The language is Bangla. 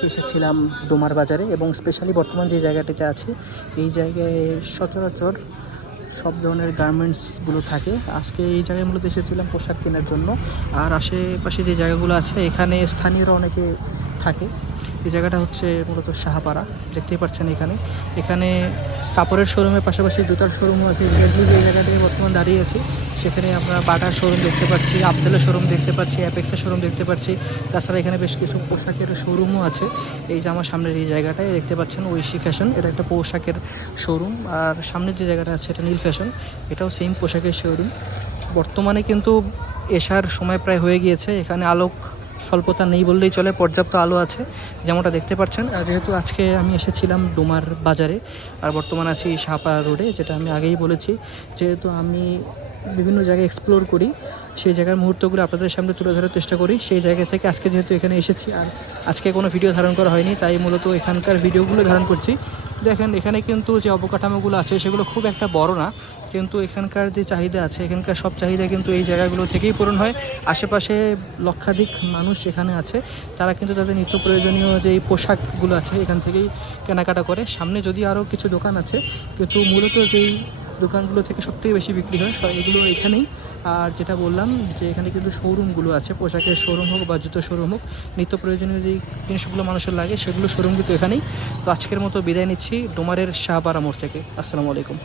আজকে এসেছিলাম ডোমার বাজারে এবং স্পেশালি বর্তমান যে জায়গাটিতে আছে, এই জায়গায় সচরাচর সব ধরনের গার্মেন্টসগুলো থাকে। আজকে এই জায়গায় মূলত এসেছিলাম পোশাক কেনার জন্য। আর আশেপাশে যে জায়গাগুলো আছে, এখানে স্থানীয়রা অনেকে থাকে। এই জায়গাটা হচ্ছে মূলত সাহাপাড়া দেখতেই পাচ্ছেন এখানে। এখানে কাপড়ের শোরুমের পাশাপাশি জুতার শোরুমও আছে। এক্স্যাক্টলি যে জায়গাটায় বর্তমান দাঁড়িয়ে আছি, সেখানে আমরা বাটার শোরুম দেখতে পাচ্ছি আবদুল্লা শোরুম দেখতে পাচ্ছি অ্যাপেক্সের শোরুম দেখতে পাচ্ছি। তাছাড়া এখানে বেশ কিছু পোশাকের শোরুমও আছে। এই যে আমার সামনের এই জায়গাটায় দেখতে পাচ্ছেন ঐশী ফ্যাশন এটা একটা পোশাকের শোরুম আর সামনের যে জায়গাটা আছে, এটা নীল ফ্যাশন এটাও সেম পোশাকের শোরুম বর্তমানে কিন্তু এসার সময় প্রায় হয়ে গিয়েছে। এখানে আলোক স্বল্পতা নেই বললেই চলে, পর্যাপ্ত আলো আছে, যেমনটা দেখতে পাচ্ছেন। যেহেতু আজকে আমি এসেছিলাম ডোমার বাজারে, আর বর্তমান আছি সাপা রোডে, যেটা আমি আগেই বলেছি, যেহেতু আমি বিভিন্ন জায়গায় এক্সপ্লোর করি, সেই জায়গার মুহূর্তগুলো আপনাদের সামনে তুলে ধরার চেষ্টা করি। সেই জায়গা থেকে আজকে যেহেতু এখানে এসেছি, আর আজকে কোনো ভিডিও ধারণ করা হয়নি, তাই মূলত এখানকার ভিডিওগুলো ধারণ করছি। দেখেন, এখানে কিন্তু যে অবকাঠামোগুলো আছে, সেগুলো খুব একটা বড় না কিন্তু এখানকার যে চাহিদা আছে, এখানকার সব চাহিদা কিন্তু এই জায়গাগুলো থেকেই পূরণ হয়। আশেপাশে লক্ষাধিক মানুষ এখানে আছে। তারা কিন্তু তাদের নিত্য প্রয়োজনীয় যেই পোশাকগুলো আছে, এখান থেকেই কেনাকাটা করে। সামনে যদি আরও কিছু দোকান আছে, কিন্তু মূলত যেই দোকানগুলো থেকে সবথেকে বেশি বিক্রি হয় এগুলো এখানেই। আর যেটা বললাম যে এখানে কিন্তু শোরুমগুলো আছে, পোশাকের শোরুম হোক বা জুতো শোরুম হোক, নিত্য প্রয়োজনীয় যেই জিনিসগুলো মানুষের লাগে, সেগুলো শোরুম কিন্তু এখানেই। তো আজকের মতো বিদায় নিচ্ছি, ডোমারের শাহপাড়া মোড় থেকে। আসসালামু আলাইকুম।